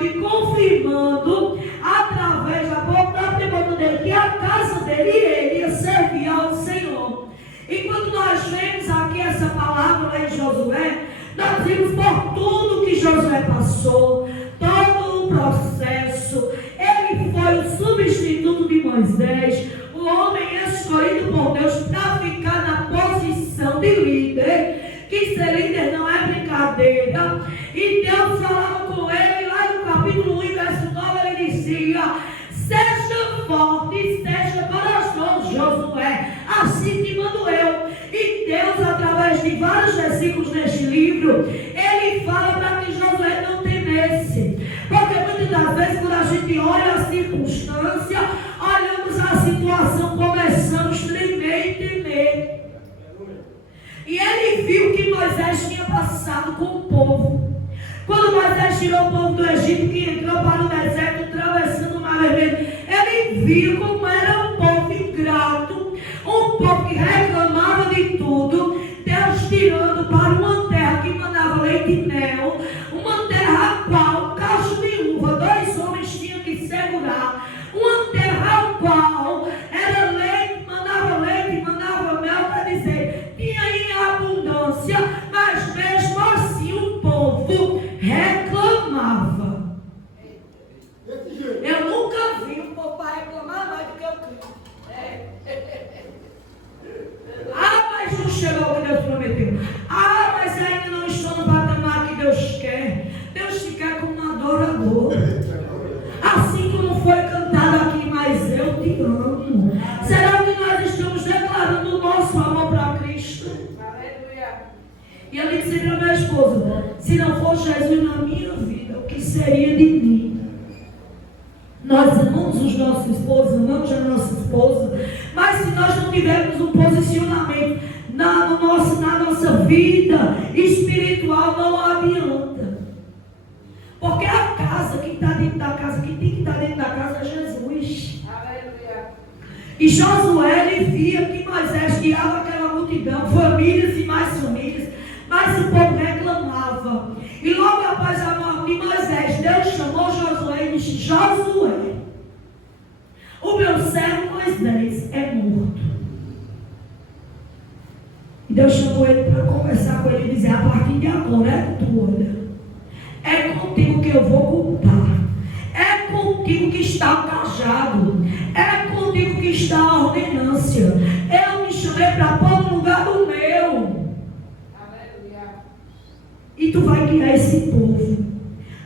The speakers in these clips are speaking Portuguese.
afirmando e confirmando através da própria boca dele que a casa dele e ele ia servir ao Senhor. E quando nós vemos aqui essa palavra lá em Josué, nós vimos por tudo que Josué passou, todo o processo. Ele foi o substituto de Moisés, o homem escolhido por Deus para ficar na posição de líder, que ser líder não é brincadeira. E Deus falava com ele lá no capítulo 1, verso 9, ele dizia: seja forte, seja corajoso, Josué, assim te mando eu. E Deus, através de vários versículos neste livro, ele fala para que Josué não temesse. Porque muitas das vezes, quando a gente olha a circunstância, olhamos a situação, começamos a tremer e temer. E ele viu que Moisés tinha passado com o povo. Quando Moisés tirou o povo do Egito, que entrou para o deserto, atravessando o Mar Vermelho, ele viu como era um povo ingrato, um povo que reclamava de tudo. Deus tirando para uma terra que mandava leite e mel, uma terra a qual cacho de uva 2 homens tinham que segurar, uma terra a qual era leite, mandava mel, para dizer, tinha em abundância, mas mesmo assim o povo reclamava. Eu nunca vi um povo para reclamar mais do que eu creio. Mas não chegou o que Deus prometeu. Mas ainda não estou no patamar que Deus quer. Deus te quer como um adorador. Assim como foi cantado aqui, mas eu te amo. Será que nós estamos declarando o nosso amor para Cristo? E eu disse para minha esposa: se não for Jesus na minha vida, o que seria de mim? Nós amamos os nossos esposos, amamos a nossa esposa, mas se nós não tivermos um posicionamento na nossa vida espiritual, não adianta. Porque a casa que está dentro da casa, que tem que estar dentro da casa é Jesus. Aleluia. E Josué, ele via que Moisés guiava aquela multidão, famílias e mais famílias, mas o povo reclamava. E logo após a morte de Moisés, Deus chamou Josué e disse: Josué, o meu servo Moisés é morto. E Deus chamou ele para conversar com ele e dizer: a partir de agora é tua. É contigo que eu vou contar. É contigo que está o cajado. É contigo que está a ordenância. Eu me chamei para pôr no lugar do meu. Aleluia. E tu vai guiar esse povo.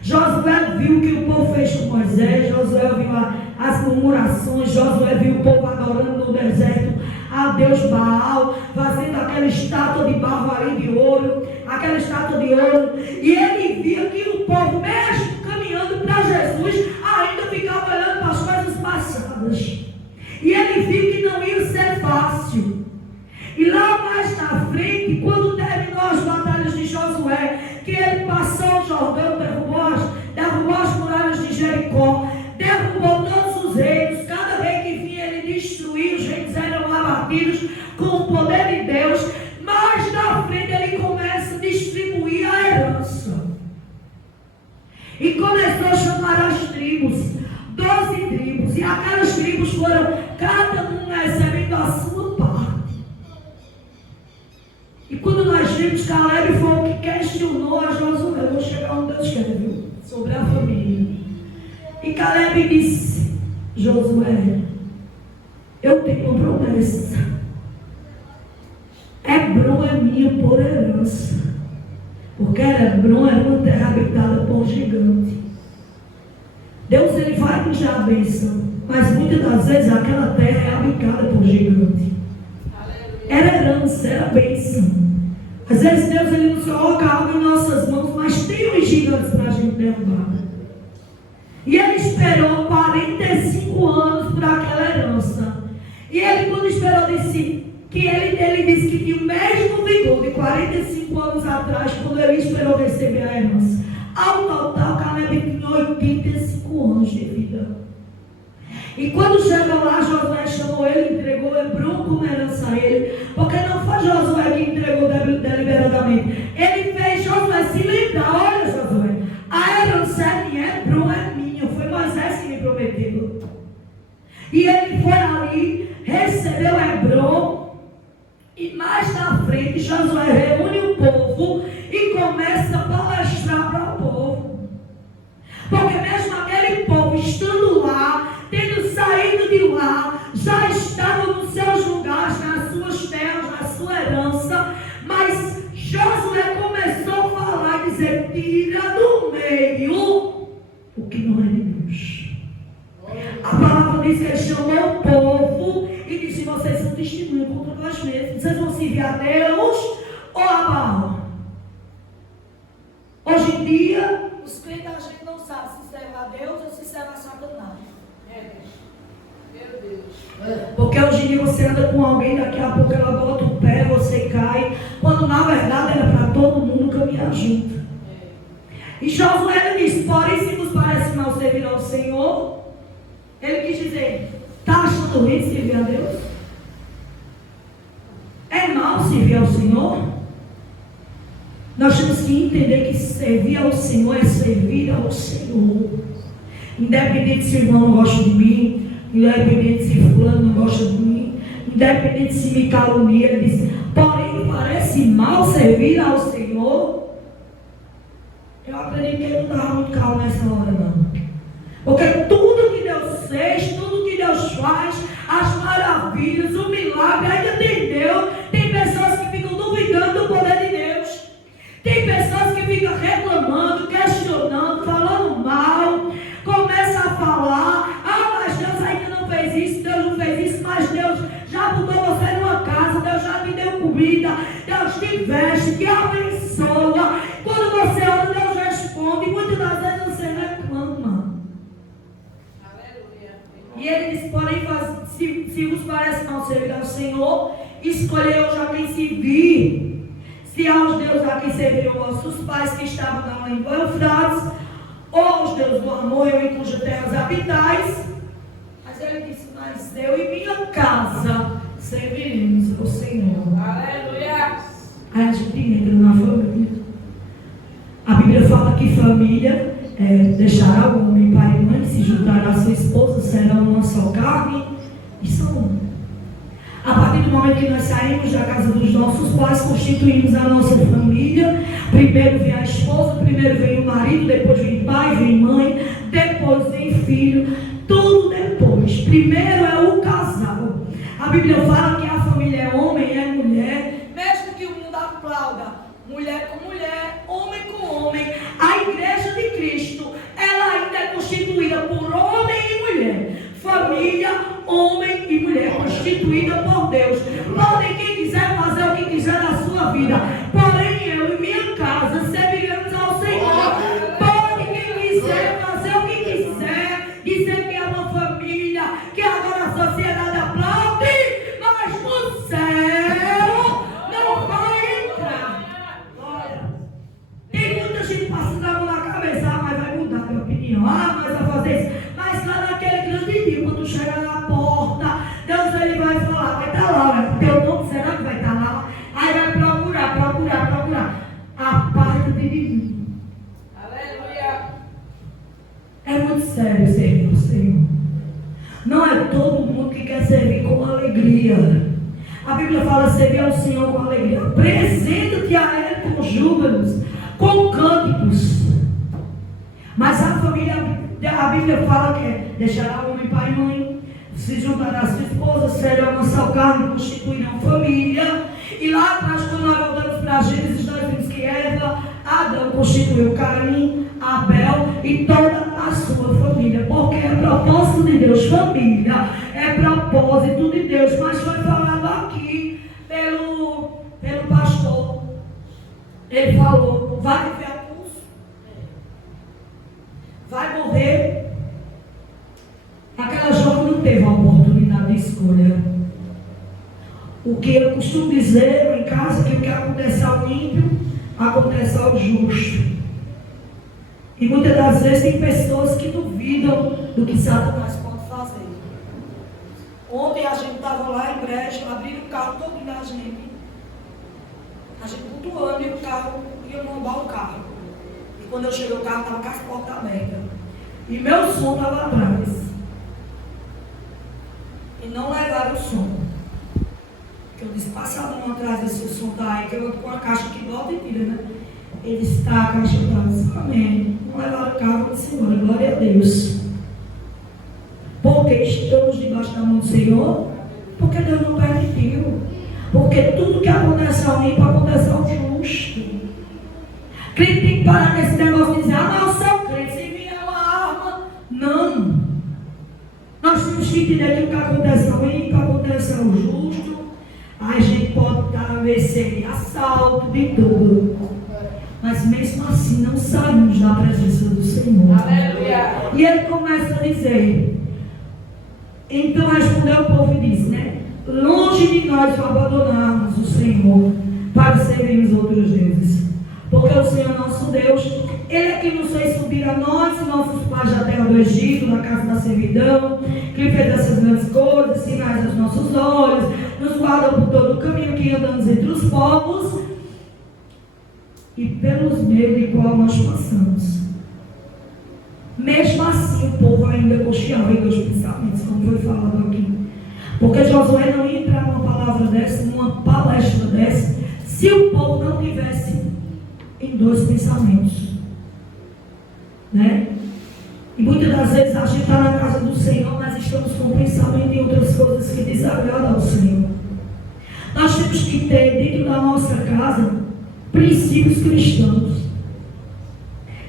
Josué viu o que o povo fez com Moisés. Josué viu as murmurações. Josué viu o povo adorando no deserto a Deus Baal, fazendo aquela estátua de barro ali de ouro, aquela estátua de ouro. E ele via que o povo, mesmo caminhando para Jesus, ainda ficava olhando para as coisas passadas. E ele viu que não ia ser fácil. E lá mais na frente, quando terminou as batalhas de Josué, que ele passou o Jordão, derrubou as muralhas de Jericó, derrubou todos os reinos, cada rei que vinha ele destruía, os reis eram abatidos com o poder de Deus. Mas na frente ele começa a distribuir a herança. E começou a chamar as tribos, 12 tribos, e aquelas tribos foram, cada um recebendo a sua parte. E quando nós vimos, Caleb foi o que questionou a Josué. Eu vou chegar onde Deus quer, viu? Sobre a família. E Caleb disse: Josué, eu tenho uma promessa. Hebrom é minha por herança. Porque Hebrom era uma terra habitada por gigante. Deus, ele vai nos dar a bênção, mas muitas das vezes aquela terra é habitada por gigante. Era herança, era bênção. Às vezes Deus, ele nos coloca algo em nossas mãos, mas tem uns gigantes para a gente derrubar. E ele esperou 45 anos por aquela herança. E ele, quando esperou, disse que ele disse que tinha o mesmo vigor de 45 anos atrás, quando ele esperou receber a herança. Ao total, Caleb tinha 85 anos de vida. E quando chegou lá, Josué chamou ele, entregou Hebrom como herança a ele. Porque não foi Josué que entregou deliberadamente. Ele fez Josué se lembrar: olha, Josué, a herança é minha, Hebrom é minha, foi Moisés que me prometeu. E ele foi ali, recebeu Hebron, e mais na frente Josué reúne o povo e começa a palestrar para o povo. Porque mesmo aquele povo estando lá, tendo saído de lá, já estavam nos seus lugares, nas suas terras, na sua herança, mas Josué começou a falar e dizer: tira do meio o que não é de Deus. A palavra diz que ele chamou o povo e disse: vocês são testemunhas contra nós mesmos. Vocês vão servir a Deus ou a Baal? Hoje em dia, os crentes a gente não sabe se serve a Deus ou se serve a Satanás. Meu Deus. Porque hoje em dia você anda com alguém, daqui a pouco ela bota o pé, você cai, quando na verdade era para todo mundo caminhar junto. E Josué disse: porém, se vos parece mal servir ao Senhor, ele quis dizer: está achando ruim servir a Deus? É mal servir ao Senhor? Nós temos que entender que servir ao Senhor é servir ao Senhor. Independente se o irmão não gosta de mim, independente se fulano não gosta de mim, independente se me calunia, ele diz: porém parece mal servir ao Senhor. Eu acredito que ele não estava muito calmo nessa hora, não. Porque tudo que Deus fez, tudo que Deus faz, as maravilhas, o milagre, ainda tem Deus. Tem pessoas que ficam duvidando do poder de Deus. Tem pessoas que ficam reclamando, questionando, falando mal, começa a falar: ah, mas Deus ainda não fez isso, Deus não fez isso, mas Deus já botou você numa casa, Deus já te deu comida, Deus te veste, te abençoa. Quando você ora, Deus responde, e muitas das vezes você reclama. Aleluia. E ele diz: porém, se vos parece mal servir ao Senhor, escolheu já quem servir. Se aos deuses a quem serviram vossos pais que estavam na língua Eufrates, ou aos deuses do Amor, em cujas terras habitais. Mas ele disse: mas eu e minha casa serviremos ao Senhor. Aleluia. Aí a gente entra na família. A Bíblia fala que família deixará o homem, pai e mãe, se juntará a sua esposa, serão uma só carne e são um. A partir do momento que nós saímos da casa dos nossos pais, constituímos a nossa família. Primeiro vem a esposa, primeiro vem o marido, depois vem pai, vem mãe, depois vem filho, tudo depois. Primeiro é o casal. A Bíblia fala que a família é homem, é mulher, mesmo que o mundo aplauda, mulher com mulher, homem com homem. A igreja de Cristo, ela ainda é constituída por homem e mulher. Família, homem e mulher, constituída por Deus. Podem quem quiser fazer o que quiser na sua vida, porém eu e minha casa serviremos ao Senhor. Pode quem quiser fazer o que quiser, dizer que é uma família, que agora a sociedade aplaude, mas no céu não vai entrar. Olha, tem muita gente passando a mão na cabeça: ah, mas vai mudar de opinião, ah, mas vai fazer isso. Mas lá naquele grande dia, quando chegar na porta, Deus ele vai falar: vai estar lá, teu nome será que vai estar lá? Aí vai procurar. Aparta-te de mim. Aleluia. É muito sério servir o Senhor. Não é todo mundo que quer servir com alegria. A Bíblia fala: servir ao Senhor com alegria. Apresenta-te a Ele com júbilos, com cânticos. Mas a família, a Bíblia fala que deixará o homem pai e mãe, se juntará a sua esposa, serão uma só carne, constituirão família. E lá atrás, quando nós voltamos para Gênesis, nós vimos que Eva, Adão constituiu Caim, Abel e toda a sua família. Porque é propósito de Deus, família é propósito de Deus. Mas foi falado aqui pelo pastor. Ele falou: vai viver a pulso, vai morrer. Aquela jovem não teve a oportunidade de escolha. O que eu costumo dizer em casa, que o que acontece ao ímpio, acontece ao justo. E muitas das vezes tem pessoas que duvidam do que Satanás pode fazer. Ontem a gente estava lá em Brecha, abriram o carro todo da gente. A gente cultuando e o carro ia roubar o carro. E quando eu cheguei o carro estava com as portas abertas. E meu som estava atrás. E não levaram o som. Que eu disse, passa a mão atrás desse som tá aí, que eu ando com a caixa que volta e tira, né? Ele disse, tá, a caixa tá. Amém. Não levaram o carro, eu disse, glória a Deus. Porque estamos debaixo da mão do Senhor? Porque Deus não permitiu. Porque tudo que acontece ao ímpio acontece ao justo. Crente tem que parar com esse negócio de dizer, mas eu sou crente, se vier uma arma. Não. Nós temos que entender que o que acontece ao ímpio acontece ao justo. A gente pode estar a mercê de assalto, de tudo. Mas mesmo assim não saímos da presença do Senhor. Aleluia. E ele começa a dizer, então respondeu o povo e disse, né? Longe de nós abandonarmos o Senhor para servirmos outros deuses. Porque o Senhor nosso Deus, Ele é que nos fez subir a nós e nossos pais da terra do Egito, da casa da servidão, que fez essas grandes coisas, sinais aos nossos olhos, nos guarda por todo o caminho que andamos entre os povos e pelos meios de qual nós passamos. Mesmo assim, o povo ainda cocheava em dois pensamentos, como foi falado aqui. Porque Josué não ia entrar numa palavra dessa, numa palestra dessa, se o povo não tivesse em dois pensamentos. Né? E muitas das vezes a gente está na casa do Senhor, mas estamos com pensamento em outras coisas que desagradam ao Senhor. Nós temos que ter dentro da nossa casa princípios cristãos.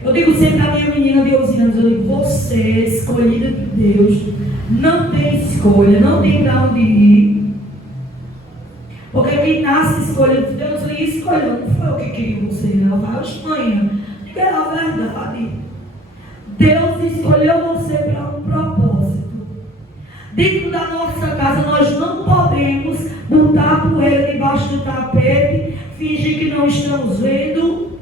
Eu digo sempre à minha menina de 11 anos, eu digo, você, escolhida de Deus, não tem escolha, não tem para onde ir. Porque quem nasce escolhido de Deus, lhe escolheu, não foi o que queria você, não, vai aos manhã. Diga a verdade. Deus escolheu você para um propósito. Dentro da nossa casa, nós não podemos botar a poeira debaixo do tapete, fingir que não estamos vendo,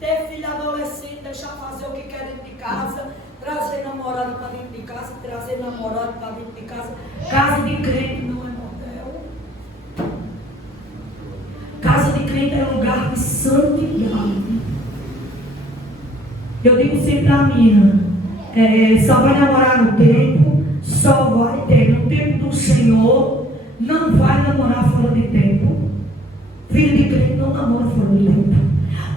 ter filho adolescente, deixar fazer o que quer dentro de casa, trazer namorado para dentro de casa, trazer namorado para dentro de casa. Casa de crente não é motel. Casa de crente é lugar de santidade. Eu digo sempre a minha, só vai namorar no tempo, só vai ter no tempo do Senhor, não vai namorar fora de tempo. Filho de crente não namora fora do tempo.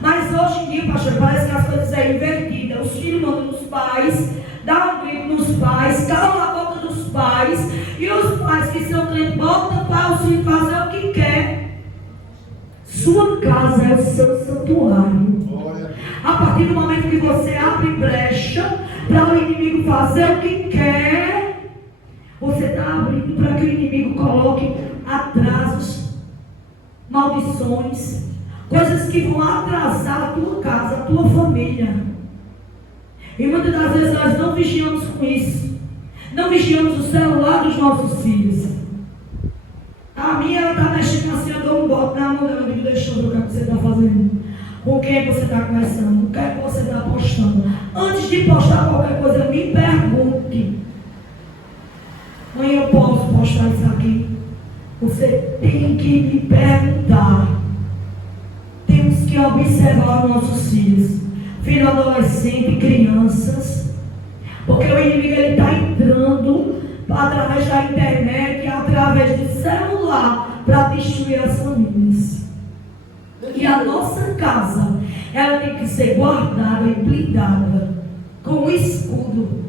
Mas hoje em dia, pastor, parece que as coisas são invertidas. Os filhos mandam nos pais, dão um grito nos pais, calam a boca dos pais, e os pais que são crentes botam para os filhos fazer o que quer. Sua casa é o seu santuário. A partir do momento que você abre brecha para o inimigo fazer o que quer, você está abrindo para que o inimigo coloque atrasos, maldições, coisas que vão atrasar a tua casa, a tua família. E muitas das vezes nós não vigiamos com isso. Não vigiamos o celular dos nossos filhos. A minha, ela está mexendo assim, eu dou um bote na mão dela, eu digo, deixa eu ver o que você está fazendo. Com quem você está conversando, o que é que você está postando. Antes de postar qualquer coisa, me pergunte. Mãe, eu posso postar isso aqui? Você tem que me perguntar. Temos que observar os nossos filhos. Filho adolescente, crianças. Porque o inimigo está entrando através da internet, através do celular, para destruir as famílias. E a nossa casa, ela tem que ser guardada e blindada com o escudo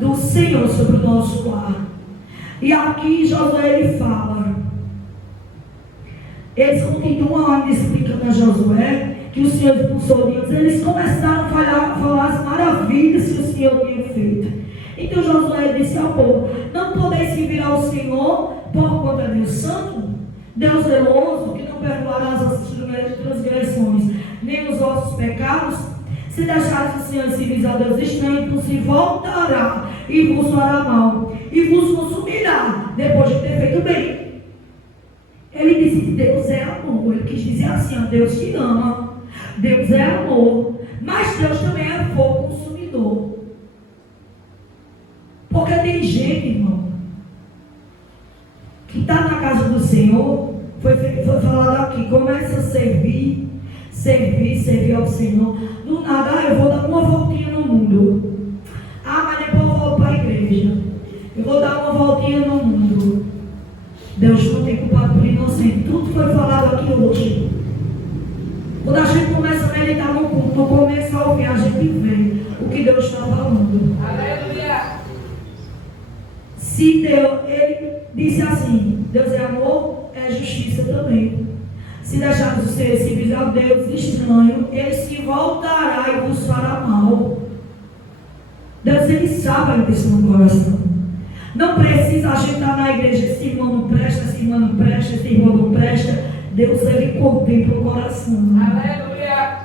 do Senhor sobre o nosso lar. E aqui Josué ele fala, eles continuam ainda explicando a Josué que o Senhor expulsou Deus. Eles começaram a falar as maravilhas que o Senhor tinha feito. Então Josué disse ao povo, não podeis servir ao Senhor por conta de Deus santo, Deus zeloso, que não perdoará as transgressões, nem os vossos pecados. Se deixares o Senhor servir a Deus estranho, então se voltará e vos fará mal, e vos consumirá, depois de ter feito bem. Ele disse que Deus é amor. Ele quis dizer assim, ó, Deus te ama, Deus é amor, mas Deus também é fogo consumidor. Porque tem gente, irmão, que está na casa do Senhor, foi falado aqui, começa a servir ao Senhor. Do nada, eu vou dar uma voltinha no mundo. revoltinha no mundo. Deus não tem culpado por inocente. Tudo foi falado aqui hoje. Quando a gente começa a meditar no culto, no começo ao fim, a gente vê o que Deus está falando. Aleluia! Se Deus, ele disse assim, Deus é amor, é justiça também. Se deixarmos de ser civis ao Deus estranho, ele se voltará e vos fará mal. Deus, ele sabe a intenção do coração. Não precisa a gente estar na igreja, esse irmão não presta, esse irmão não presta, esse irmão não presta. Deus, ele contempla o coração. Aleluia!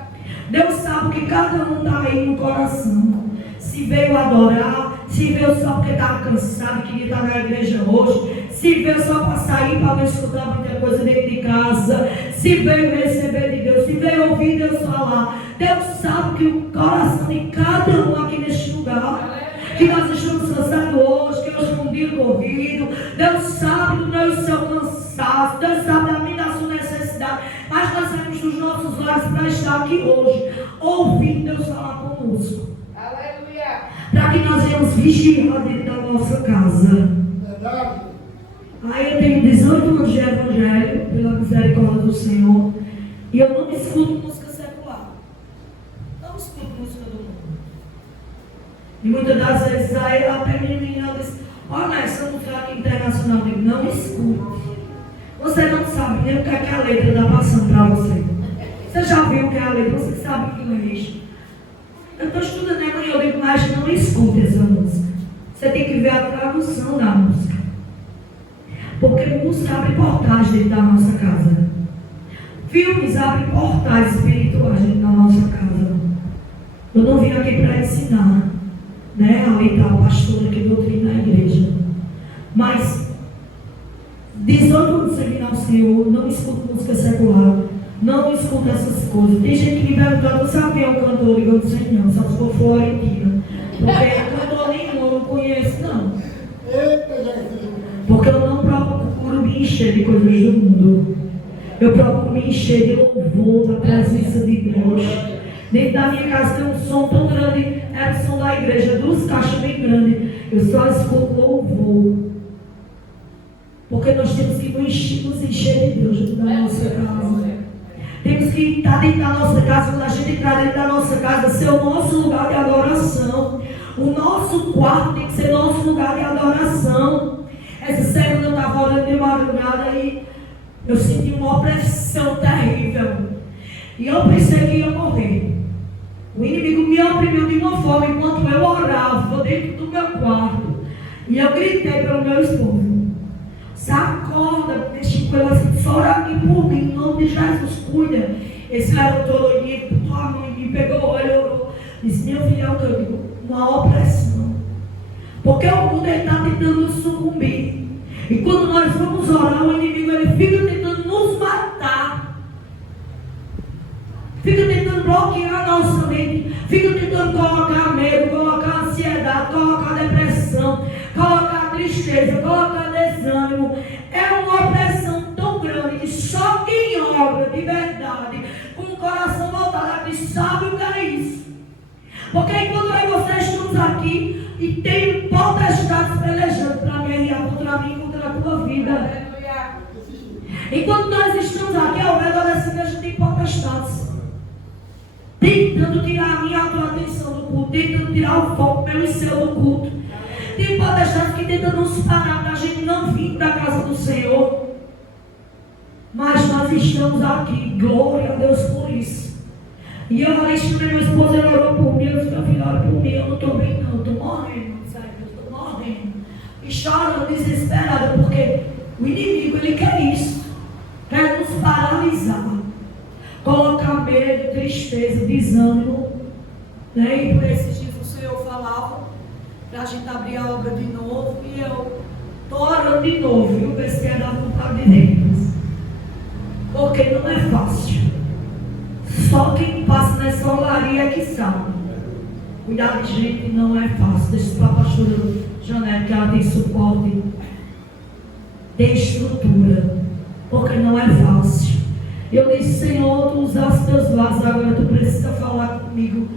Deus sabe que cada um está aí no coração. Se veio adorar, se veio só porque estava cansado e queria estar na igreja hoje, se veio só para sair para não escutar muita coisa dentro de casa, se veio receber de Deus, se veio ouvir Deus falar. Deus sabe que o coração de cada um aqui neste lugar, que nós estamos cansados hoje, que hoje foi um dia corrido. Deus sabe do meu e seu cansaço, Deus sabe da minha e da sua necessidade, mas nós temos os nossos olhos para estar aqui hoje, ouvindo Deus falar conosco. Aleluia! Para que nós venhamos vigiar dentro da nossa casa. Verdade. Aí eu tenho 18 anos de evangelho, pela misericórdia do Senhor, e eu não escuto música secular. Não escuto música do mundo. E muitas das vezes aí até menina diz, olha, essa música aqui internacional, eu digo, não escute. Você não sabe nem o que é que a letra está passando para você. Você já viu o que é a letra, você sabe o que não é isso. Eu estou estudando amanhã, eu digo, mas não escute essa música. Você tem que ver a tradução da música. Porque música abre portais dentro da nossa casa. Filmes abrem portais espirituais dentro da nossa casa. Eu não vim aqui para ensinar, né, a leitar pastora que doutrina a igreja. Mas 18 anos servindo ao Senhor, não escuto música secular, não escuto essas coisas. Tem gente que me pergunta, você sabe quem é o cantor? Eu não sei não, só se for Florentina. Porque cantor nenhum eu não conheço, não. Porque eu não procuro me encher de coisas do mundo. Eu procuro me encher de louvor, da presença de Deus. Dentro da minha casa tem um som tão grande, é o som da igreja, 2 caixas bem grandes. Eu só escuto louvor. Porque nós temos que nos encher de Deus dentro da nossa casa. Temos que estar dentro da nossa casa, quando a gente entrar dentro da nossa casa, ser o nosso lugar de adoração. O nosso quarto tem que ser nosso lugar de adoração. Essa semana eu estava orando de madrugada e eu senti uma opressão terrível. E eu pensei que ia morrer. O inimigo me oprimiu de uma forma enquanto eu orava dentro do meu quarto. E eu gritei para o meu esposo: se acorda, mexi com ele assim, só ora aqui por mim, em nome de Jesus, cuida. Esse levantou e botou a mão em mim, pegou o olho e orou. Disse: meu filho, é o que eu digo, uma opressão. Porque o mundo está tentando nos sucumbir. E quando nós vamos orar, o inimigo ele fica tentando nos matar. Fica tentando bloquear a nossa mente. Fica tentando colocar medo, colocar ansiedade, colocar depressão, colocar tristeza, colocar desânimo. É uma opressão tão grande que só quem ora de verdade, com o coração voltado aqui, sabe o que é isso. Porque enquanto eu e você estamos aqui e tem potestades pelejando para guerrear contra mim, contra a tua vida. Enquanto nós estamos aqui ao redor dessa igreja, tem potestades tentando tirar a minha a tua atenção do culto, tentando tirar o foco meu e seu do culto. Tem potestades que tentam nos parar para a gente não vir para a casa do Senhor. Mas nós estamos aqui, glória a Deus por isso. E eu falei isso para minha esposa, ela orou por mim, eu disse: filha, ora por mim, eu não estou bem não, eu estou morrendo, sabe? Eu estou morrendo. E chorando, desesperada, porque o inimigo, ele quer isso. Quer nos paralisar. Colocar medo, tristeza, desânimo. Né? E por esses dias o Senhor falava para a gente abrir a obra de novo. E eu estou orando de novo, viu? Ver se é da vontade de Deus. Porque não é fácil. Só quem passa nessa olaria é que sabe. Cuidar de gente não é fácil. Deixa para a pastora Janete, que ela tem suporte, tem estrutura. Porque não é fácil. Eu disse: Senhor, tu usaste teus vasos, agora tu precisa falar comigo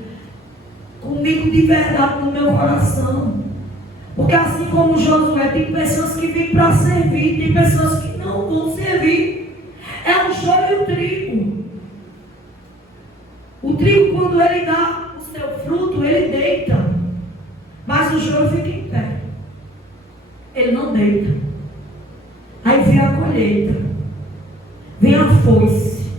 de verdade no meu coração. Porque assim como Josué, tem pessoas que vêm para servir, tem pessoas que não vão servir. É o joio e o trigo. O trigo, quando ele dá o seu fruto, ele deita. Mas o joio fica em pé. Ele não deita. Aí vem a colheita. Vem a foice.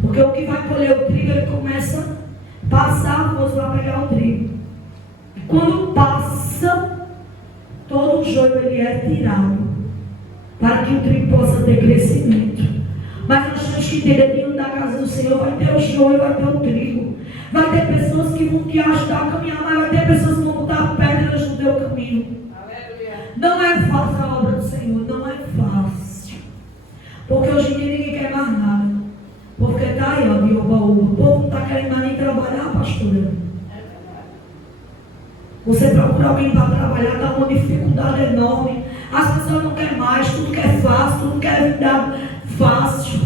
Porque o que vai colher o trigo, ele começa a passar a foice para pegar o trigo. E quando passa, todo o joio ele é tirado. Para que o trigo possa ter crescimento. Mas nós temos que entender, dentro da casa do Senhor vai ter o joio, vai ter o trigo. Vai ter pessoas que vão te ajudar a caminhar, mas vai ter pessoas que vão botar pedras no teu caminho. Não é fácil a obra do Senhor, não é fácil. Porque hoje em dia ninguém quer mais nada. Porque está aí, ó, de oba-oba. O povo não está querendo mais nem trabalhar, pastora. Você procura alguém para trabalhar, está uma dificuldade enorme. As pessoas não querem mais, tudo que é fácil, tudo quer dar fácil.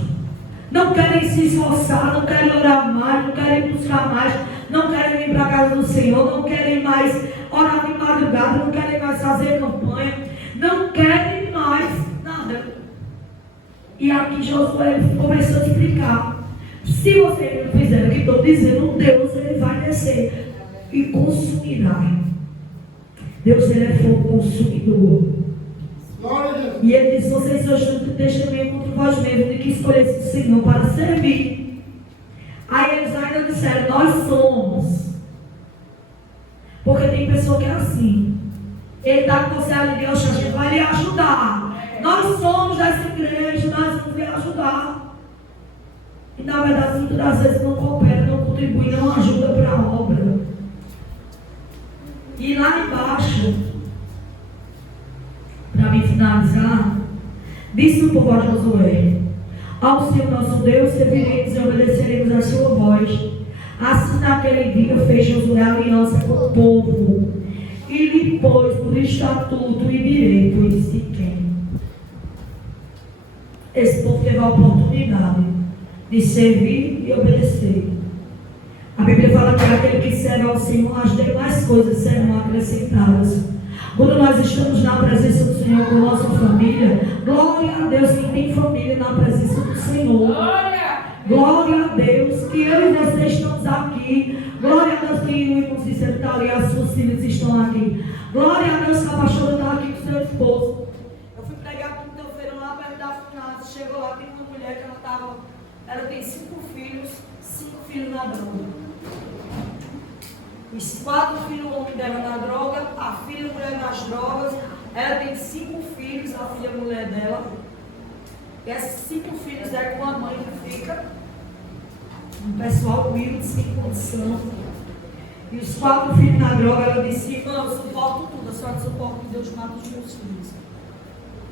Não querem se esforçar, não querem orar mais, não querem buscar mais, não querem vir para a casa do Senhor, não querem mais orar de madrugada, não querem mais fazer campanha, não querem mais nada. E aqui Josué começou a explicar: se vocês não fizerem o que estou dizendo, Deus ele vai descer e consumirá. Deus ele é fogo consumidor. E ele disse: vocês hoje testemunham contra vós mesmos de que escolhesse o Senhor para servir. Aí eles ainda disseram: nós somos. Porque tem pessoa que é assim. Ele está com você ali, Deus, a gente vai lhe ajudar. Nós somos dessa igreja, nós vamos lhe ajudar. E na verdade, muitas das vezes não coopera, não contribui, não ajuda para a obra. E lá embaixo, para me finalizar, disse o povo a Josué: ao Senhor nosso Deus serviremos e obedeceremos a sua voz. Assim naquele dia fez Josué aliança com o povo e lhe pôs por estatuto e direito em Siquém. Esse povo teve a oportunidade de servir e obedecer. A Bíblia fala que aquele que serve ao Senhor, as demais coisas serão acrescentadas. Quando nós estamos na presença do Senhor com nossa família, glória a Deus quem tem família na presença do Senhor. Glória a Deus que eu e você estamos aqui. Glória a Deus que o irmão Cícero está ali, as suas filhas estão aqui. Glória a Deus que a pastora está aqui com seu esposo. Eu fui pregar quinta-feira lá perto da casa. Chegou lá, tem uma mulher que ela tem 5 filhos na droga. Os 4 filhos o homem dela na droga, a filha mulher nas drogas. Ela tem 5 filhos, a filha mulher dela. E esses 5 filhos é com a mãe que fica. Um pessoal humilde, sem condição. E os 4 filhos na droga, ela disse: irmã, eu suporto tudo, eu só não suporto que Deus mata os meus filhos.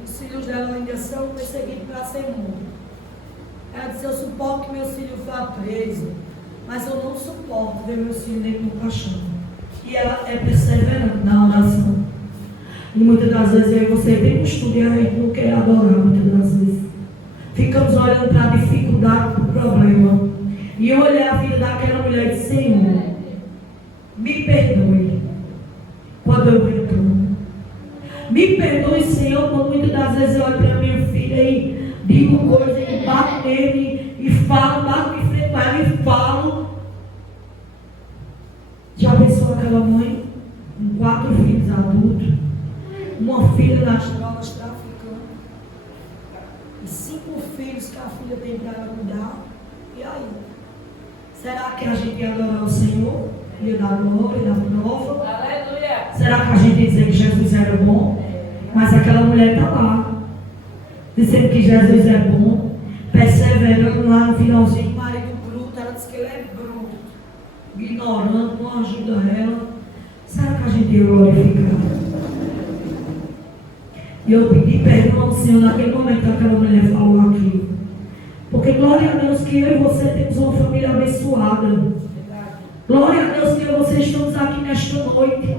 Os filhos dela ainda são perseguidos para ser mortos. Ela disse: eu suporto que meus filhos vá preso, mas eu não suporto ver meus filhos dentro do caixão. E ela é perseverante na oração. E muitas das vezes eu e você vem no estudo e a gente não quer adorar, muitas das vezes. Ficamos olhando para a dificuldade, para o problema. E eu olhei a vida daquela mulher e disse: Senhor, me perdoe quando eu reclamo. Me perdoe, Senhor, quando muitas das vezes eu olho para minha filha e digo coisas e bato nele e falo, bato de frente para ele e falo. Já pensou aquela mãe com 4 filhos adultos, uma filha nas drogas traficando e 5 filhos que a filha tem para ela cuidar? E aí? Será que a gente ia adorar o Senhor? Ia dar glória, ia dar prova? Aleluia! Será que a gente ia dizer que Jesus era bom? Mas aquela mulher está lá, dizendo que Jesus é bom, perseverando lá no finalzinho. O marido bruto, ela disse que ele é bruto, ignorando, não ajuda ela. Será que a gente ia glorificar? E eu pedi perdão ao Senhor naquele momento que aquela mulher falou aquilo. Porque glória a Deus que eu e você temos uma família abençoada. Glória a Deus que eu e você estamos aqui nesta noite.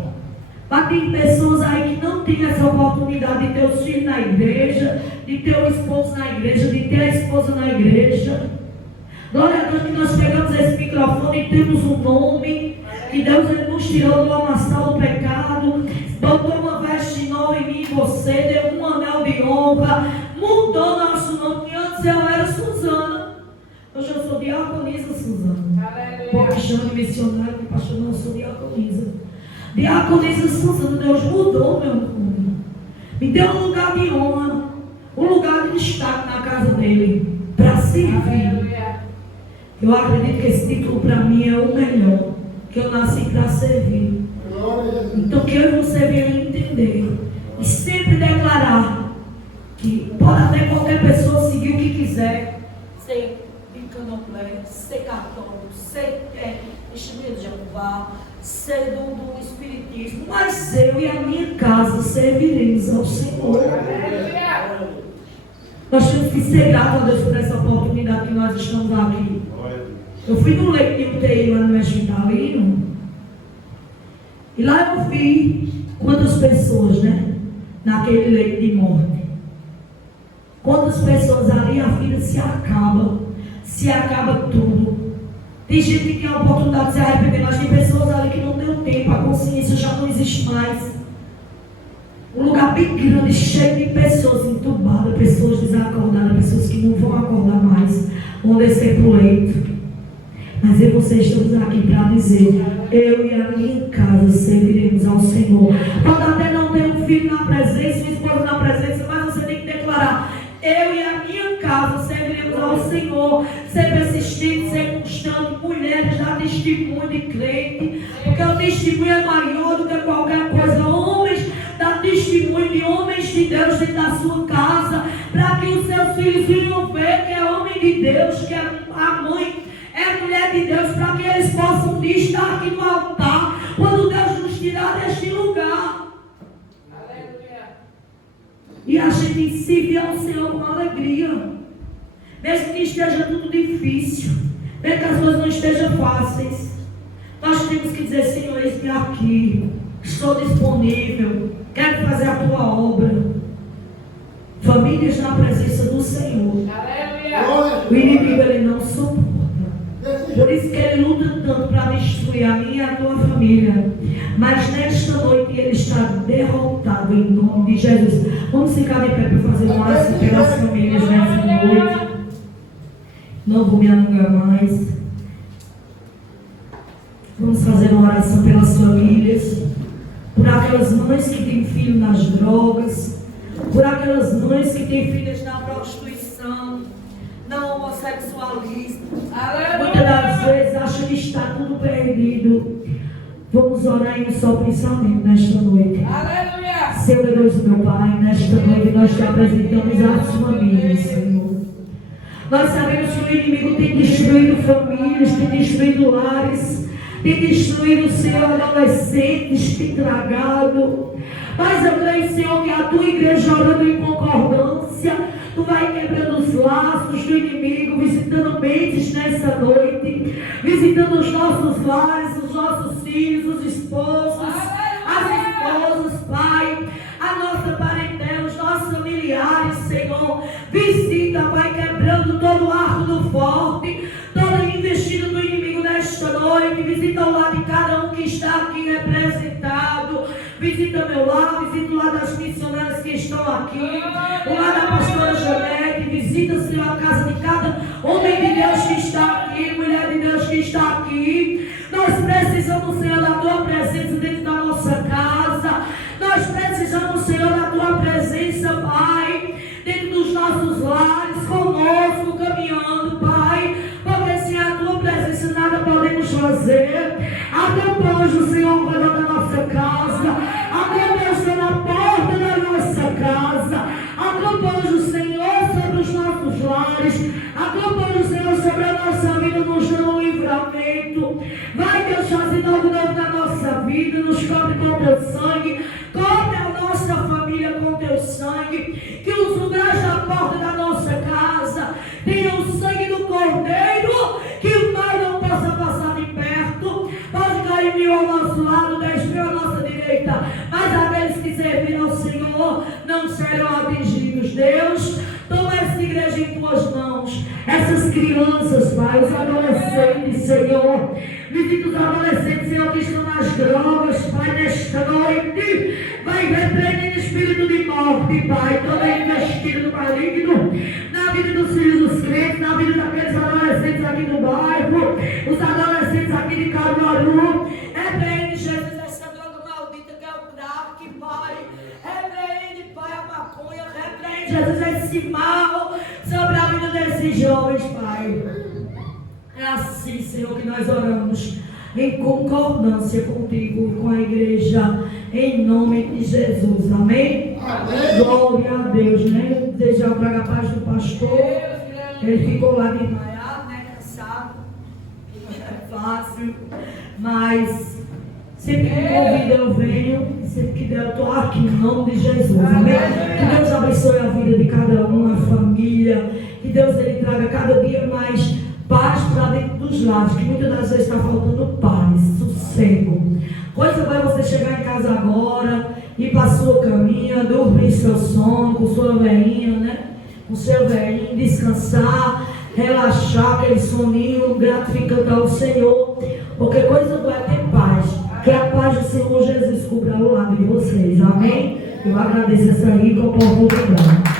Mas tem pessoas aí que não têm essa oportunidade de ter os filhos na igreja, de ter o esposo na igreja, de ter a esposa na igreja. Glória a Deus que nós pegamos esse microfone e temos um nome, que Deus ele nos tirou do lamaçal do pecado, botou uma honra, mudou nosso nome. Antes eu era Suzana, hoje eu sou Diaconisa Suzana. Porque chama de missionário, que pastor, não, eu sou Diaconisa. Diaconisa Suzana, Deus mudou meu nome. Me deu um lugar de honra, um lugar de destaque na casa dele, para servir. Eu acredito que esse título para mim é o melhor, que eu nasci para servir. Então que eu e você venham entender e sempre declarar que pode até qualquer pessoa seguir o que quiser, ser de candomblé, ser católico, ser testemunha de Jeová, ser do espiritismo, mas eu e a minha casa serviremos ao Senhor. Nós temos que ser gratos a Deus por essa oportunidade que nós estamos aqui. Eu fui no leito de UTI lá no Mestre Vitalino, e lá eu vi quantas pessoas, né, naquele leito de morte. Quantas pessoas ali, a vida se acaba tudo. Tem gente que tem a oportunidade de se arrepender, mas tem pessoas ali que não deu tempo, a consciência já não existe mais. Um lugar bem grande, cheio de pessoas entubadas, pessoas desacordadas, pessoas que não vão acordar mais, vão descer para o leito. Mas eu e você estamos aqui para dizer, eu e a minha casa serviremos ao Senhor. Pode até não ter um filho na presença, uma esposa na presença, mas você tem que declarar, eu e a minha casa serviremos ao Senhor. Ser persistente, ser constante, mulheres dar testemunho de crente, porque o testemunho é maior do que qualquer coisa. Homens, dar testemunho de homens de Deus dentro da sua casa, para que os seus filhos venham ver que é homem de Deus, que é a mãe é mulher de Deus, para que eles possam estar aqui no altar quando Deus nos tirar deste lugar. Aleluia. E a gente servir ao Senhor com alegria, mesmo que esteja tudo difícil, mesmo que as coisas não estejam fáceis. Nós temos que dizer, Senhor, eis-me aqui, estou disponível, quero fazer a tua obra. Famílias na presença do Senhor. Aleluia. O inimigo, ele não suporta. Por isso que ele luta tanto para destruir a minha e a tua família. Mas nesta noite ele está derrotado em nome de Jesus. Vamos ficar de pé para fazer uma oração pelas famílias nessa noite. Não vou me alongar mais. Vamos fazer uma oração pelas famílias. Por aquelas mães que têm filhos nas drogas. Por aquelas mães que têm filhas na prostituição, na homossexualismo. Muitas das vezes acham que está tudo perdido. Vamos orar em um só pensamento nesta noite. Aleluia. Senhor Deus, meu Pai, nesta noite nós te apresentamos as famílias, Senhor. Nós sabemos que o inimigo tem destruído famílias, tem destruído lares, tem destruído, Senhor, adolescentes, tem tragado. Mas eu creio, Senhor, que a tua igreja orando em concordância, tu vai quebrando os laços do inimigo, visitando mentes nessa noite, visitando os nossos lares, os nossos filhos, os esposos, as esposas, Pai, a nossa parentela, os nossos familiares, Senhor. Visita, Pai, quebrando todo o arco do forte, toda investida do inimigo nesta noite. Visita o lar de cada um que está aqui representado. Visita meu lar, visita o lar das missionárias que estão aqui, o lar da pastora Janete. Visita, Senhor, a casa de cada homem de Deus que está aqui, mulher de Deus que está aqui. Nós precisamos, Senhor, da tua presença dentro da nossa casa. Nós precisamos, Senhor, da tua presença, Pai, dentro dos nossos lares, conosco, caminhando, Pai, porque sem a tua presença nada podemos fazer. Acompanha o Senhor cuidando da nossa casa, acompanha o Senhor na porta da nossa casa, acompanha o Senhor sobre os nossos lares, acompanha o Senhor sobre a nossa vida, nos dá um livramento. Vai, Deus, fazendo algo novo na nossa vida, nos cobre com teu sangue, cobre a nossa família com teu sangue, que os umbrais da porta da nossa casa tenham o sangue do Cordeiro, que o mal não possa passar de perto. Pode cair 1000 ao nosso lado, 10.000 à nossa direita, mas aqueles que serviram ao Senhor não serão atingidos. Deus, toma essa igreja em tuas mãos, essas crianças, Pai, os adolescentes, Senhor. Visita os adolescentes, Senhor, que estão nas drogas, Pai, nesta noite. Vai repreendendo espírito de morte, Pai, toda investida do maligno, na vida dos filhos dos crentes, na vida daqueles adolescentes aqui do bairro, os adolescentes aqui de Caruaru. Repreende, Jesus, essa droga maldita que é o crack, Pai. Repreende, Pai, a maconha. Repreende, Jesus, esse mal sobre a vida desses jovens, Pai. É assim, Senhor, que nós oramos, em concordância contigo, com a igreja, em nome de Jesus, amém? Amém. Glória a Deus, né? Desejar para a paz do pastor, ele ficou lá desmaiado, né? Cansado, não é fácil, mas sempre que convida eu venho, sempre que der eu estou aqui, em nome de Jesus, amém? Que Deus abençoe a vida de cada um, a família, que Deus ele traga cada dia mais paz para dentro dos lares, que muitas das vezes está faltando paz, sossego. Coisa vai você chegar em casa agora, ir para a sua caminha, dormir seu sono com sua velhinha, né? Com seu velhinho, descansar, relaxar, aquele soninho gratificante ao Senhor, porque coisa vai ter paz. Que a paz do Senhor Jesus cubra o lado de vocês, amém? Eu agradeço essa rica oportunidade.